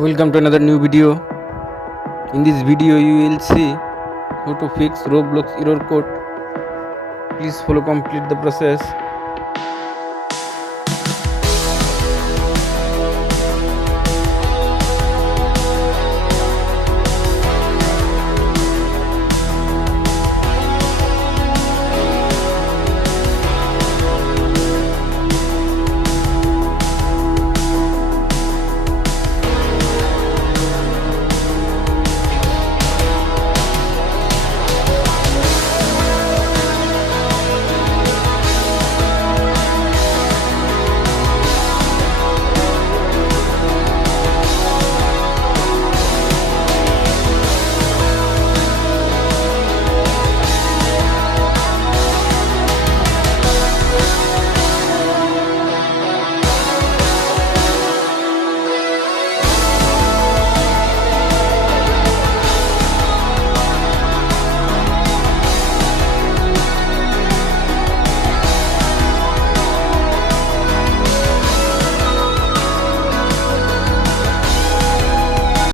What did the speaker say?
Welcome to another new video. In this video you will see how to fix Roblox error code. Please follow complete the process.